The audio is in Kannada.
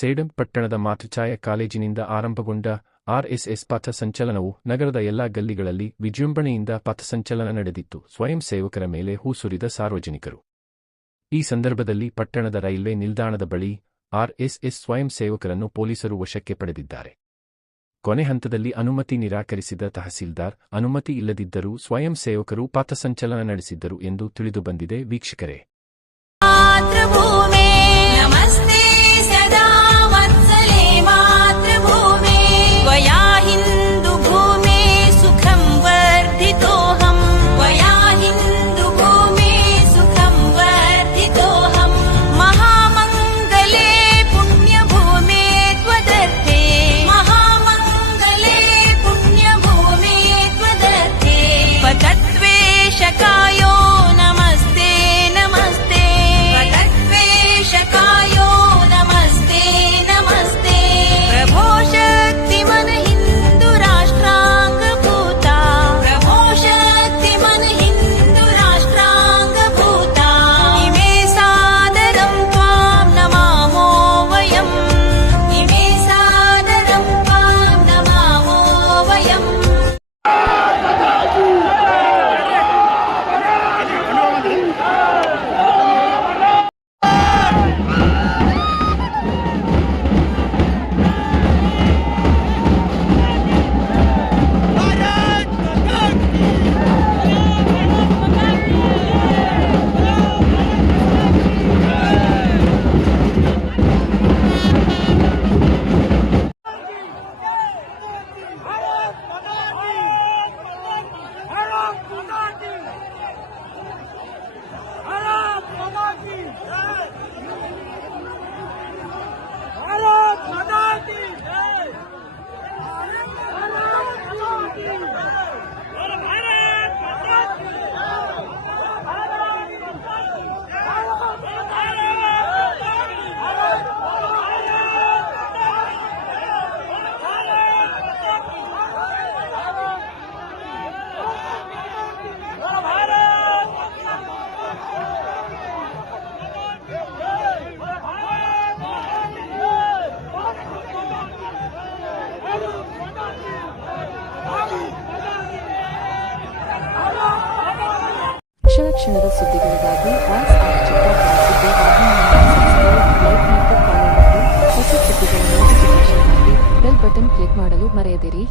ಸೇಡಂ ಪಟ್ಟಣದ ಮಾತೃಛಾಯಾ ಕಾಲೇಜಿನಿಂದ ಆರಂಭಗೊಂಡ ಆರ್ಎಸ್ಎಸ್ ಪಥಸಂಚಲನವು ನಗರದ ಎಲ್ಲಾ ಗಲ್ಲಿಗಳಲ್ಲಿ ವಿಜೃಂಭಣೆಯಿಂದ ಪಥಸಂಚಲನ ನಡೆದಿತ್ತು. ಸ್ವಯಂ ಸೇವಕರ ಮೇಲೆ ಹೂ ಸುರಿದ ಸಾರ್ವಜನಿಕರು. ಈ ಸಂದರ್ಭದಲ್ಲಿ ಪಟ್ಟಣದ ರೈಲ್ವೆ ನಿಲ್ದಾಣದ ಬಳಿ ಆರ್ಎಸ್ಎಸ್ ಸ್ವಯಂ ಸೇವಕರನ್ನು ಪೊಲೀಸರು ವಶಕ್ಕೆ ಪಡೆದಿದ್ದಾರೆ. ಕೊನೆ ಹಂತದಲ್ಲಿ ಅನುಮತಿ ನಿರಾಕರಿಸಿದ ತಹಸೀಲ್ದಾರ್, ಅನುಮತಿ ಇಲ್ಲದಿದ್ದರೂ ಸ್ವಯಂ ಸೇವಕರು ಪಥಸಂಚಲನ ನಡೆಸಿದ್ದರು ಎಂದು ತಿಳಿದುಬಂದಿದೆ. ವೀಕ್ಷಕರೇ, ಕ್ಷಣದ ಸುದ್ದಿಗಳಿಗಾಗಿ ವಾಯ್ಸ್ ಆಫ್ ಚಿತ್ರ ಲೈಕ್ ಮತ್ತು ಫಾಲೋ ಮಾಡಿ. ಹೊಸ ಸುದ್ದಿಗಳ ನೋಟಿಫಿಕೇಶನ್ಗಾಗಿ ಬೆಲ್ ಬಟನ್ ಕ್ಲಿಕ್ ಮಾಡಲು ಮರೆಯದಿರಿ.